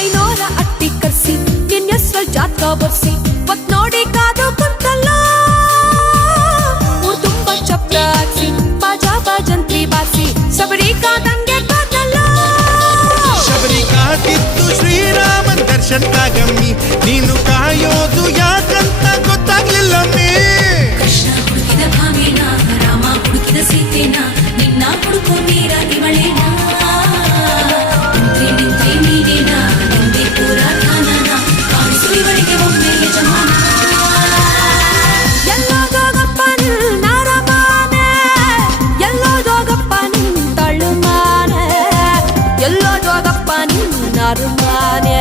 ಐನೋರ ಅಟ್ಟಿ ಕರ್ಸಿ ನಿನ್ ಹೆಸ್ರಲ್ಲಿ ಜಾತಕ ಬರ್ಸಿ ಒತ್ ನೋಡಿ ಕಾದು ಕುಂತಲ್ಲ ಊರ್ ತುಂಬ ಚಪ್ರ ಹಾಕ್ಸಿ ಬಾಜಾ ಬಾಜಂತ್ರಿ ಬಾರ್ಸಿ ಶಬರಿ ಕಾದಂಗೆ ಕಾದಲ್ಲ ಶಬರಿ ಕಾದಿದ್ದು ಶ್ರೀರಾಮನ್ ದರ್ಶನ್ಕಾಗಮ್ಮಿ ನೀನು ಕಾಯೋದು ಯಾಕಂತ ಗೊತ್ತಾಗ್ಲಿಲ್ಲಮ್ಮಿ ಕೃಷ್ಣ ಹುಡುಕಿದ ಭಾಮೇನ ರಾಮ ಹುಡುಕಿದ ಸೀತೆನ ನಿನ್ನ ಹುಡುಕೋ ಮೀರ ಇವಳೇನಾ ನಿಂತ್ರೆ ನೀನೇನ ನಂಬೆ ಪೂರ ಧ್ಯಾನನ ಕಾಣಿಸು ಇವಳಿಗೆ ಒಮ್ಮೆ ಯಜಮಾನ ಎಲ್ಲೋದೋಗಪ್ಪ ನಾರಮಾನೆ ಎಲ್ಲೋದೋಗಪ್ಪ ನಿನ್ ತಳ್ಳುಮಾನೆ ಎಲ್ಲೋದೋಗಪ್ಪ ನಿನ್ ನಾರುಮಾನೆ